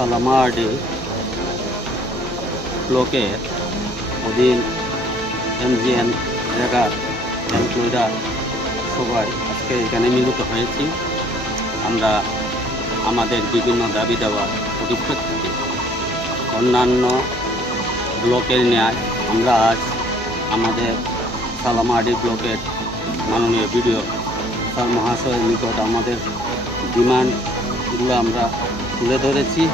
সালামারডি ব্লকের অধীন এমজিএন জায়গার এমপ্লয়িরা সবাই আজকে এখানে মিলিত হয়েছি। আমরা আমাদের বিভিন্ন দাবি দেওয়ার পরিপ্রেক্ষিতে অন্যান্য ব্লকের ন্যায় আমরা আজ আমাদের সালামারডি ব্লকের মাননীয় বিডিও স্যার মহাশয়ের নিকট আমাদের ডিমান্ডগুলো আমরা তুলে ধরেছি।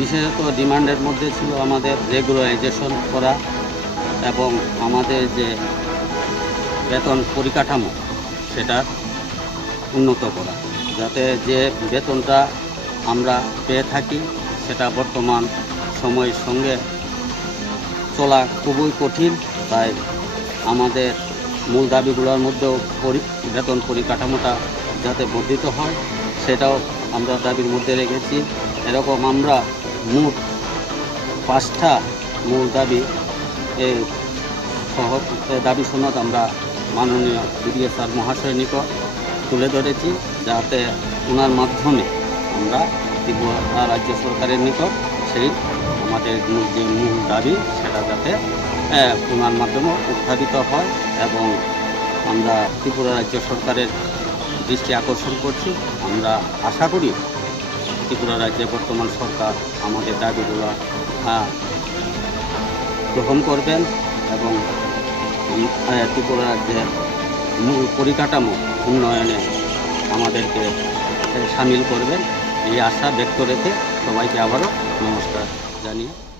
বিশেষত ডিমান্ডের মধ্যে ছিল আমাদের রেগুলারাইজেশন করা এবং আমাদের যে বেতন পরিকাঠামো সেটা উন্নত করা, যাতে যে বেতনটা আমরা পেয়ে থাকি সেটা বর্তমান সময়ের সঙ্গে চলা খুবই কঠিন। তাই আমাদের মূল দাবিগুলোর মধ্যেও বেতন পরিকাঠামোটা যাতে বর্ধিত হয় সেটাও আমরা দাবির মধ্যে রেখেছি। এরকম আমরা মোট 5টা মূল দাবি এই দাবি সনদ আমরা মাননীয় বিডিও স্যার মহাশয়ের নিকট তুলে ধরেছি, যাতে ওনার মাধ্যমে আমরা ত্রিপুরা রাজ্য সরকারের নিকট সেই আমাদের যে মূল দাবি সেটা যাতে ওনার মাধ্যমে উত্থাপিত হয়। এবং আমরা ত্রিপুরা রাজ্য সরকারের দৃষ্টি আকর্ষণ করছি। আমরা আশা করি ত্রিপুরা রাজ্যে বর্তমান সরকার আমাদের দাবিগুলো গ্রহণ করবেন এবং ত্রিপুরা রাজ্যের মূল পরিকাঠামো উন্নয়নে আমাদেরকে সামিল করবেন এই আশা ব্যক্ত রেখে সবাইকে আবারও নমস্কার জানিয়ে